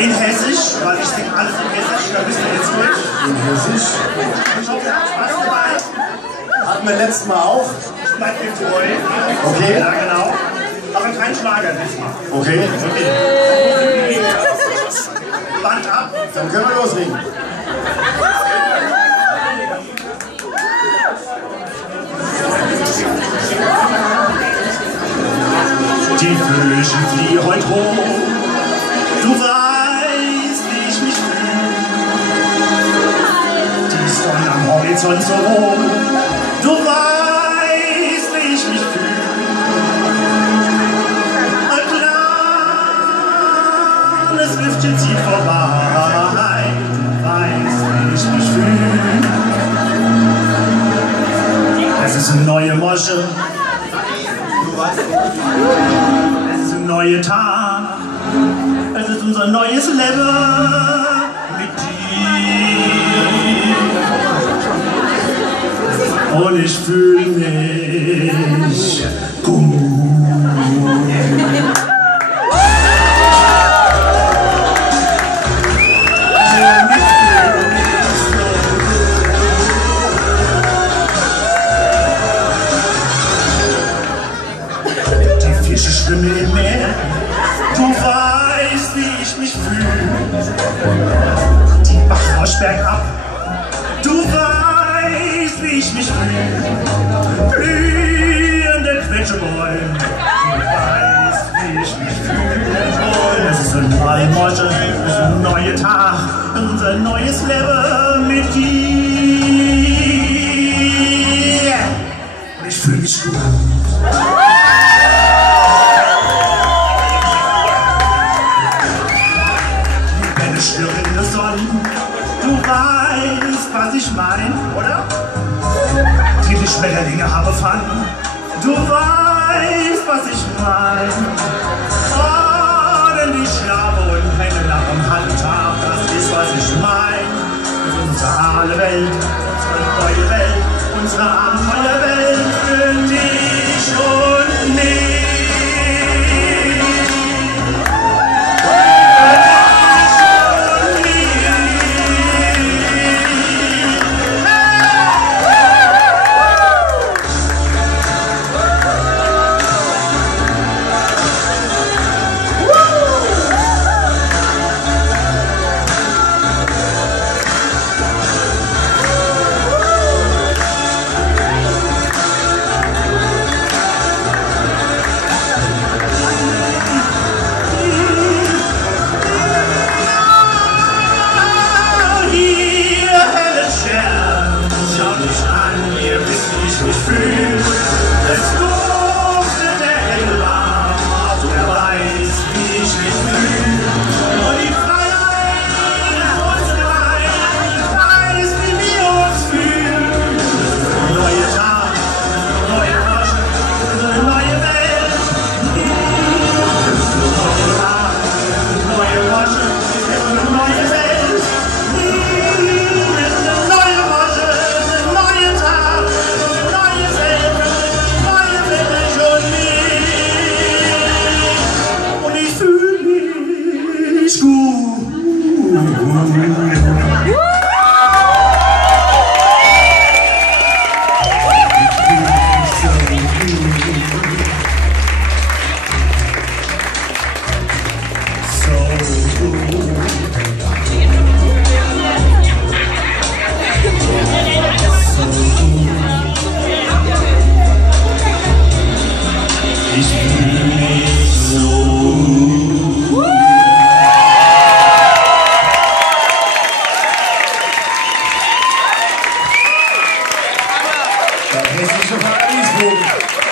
In Hessisch, weil ich singe alles in Hessisch, da bist du jetzt durch. In Hessisch. Ich hoffe, ihr habt Spaß dabei. Hatten wir letztes Mal auch. Bleibt mir treu. Okay. Ja, genau. Aber kein Schlager diesmal. Okay. Band ab. Dann können wir loslegen. Die Vögelchen fliehen heute hoch. Du weißt, wie ich mich fühle. Die Sonne am Horizont so hoch. Du weißt, wie ich mich fühle. Ein kleines Lüftchen zieht vorbei. Du weißt, wie ich mich fühle. Es ist eine neue Mosche. Es ist ein neuer Tag. Es ist unser neues Leben mit dir. Und ich fühle mich gut. Die Fische schwimmen im Meer. Du weißt, wie ich mich fühle. Die Bach rauscht bergab. Du weißt, wie ich mich fühle. Blühende Quetschebäume. Du weißt, wie ich mich fühle. Es ist ein neuer Morgen, es ist ein neuer Tag, unser neues Leben mit dir. Und ich fühle mich gut. Stürmende Sonne, du weißt, was ich mein, oder? Die Schmetterlinge habe Fun, du weißt, was ich mein. Oh, denn die Schlafe und hänge nach dem Handtag, das ist, was ich mein. Unsere alle Welt, unsere neue Welt, unsere Abenteuerwelt für dich und mich. Ich fühle, es duftet der helle Warm, der weiß, wie ich mich fühle. Und die Freiheit ist uns gemein, ich weiß, wie wir uns fühlen. Neue Tag, neue Masche, eine neue Welt. Neue Tag, neue Masche, eine neue Welt. Ich fühle mich so. Das hessische Paradiesvogel.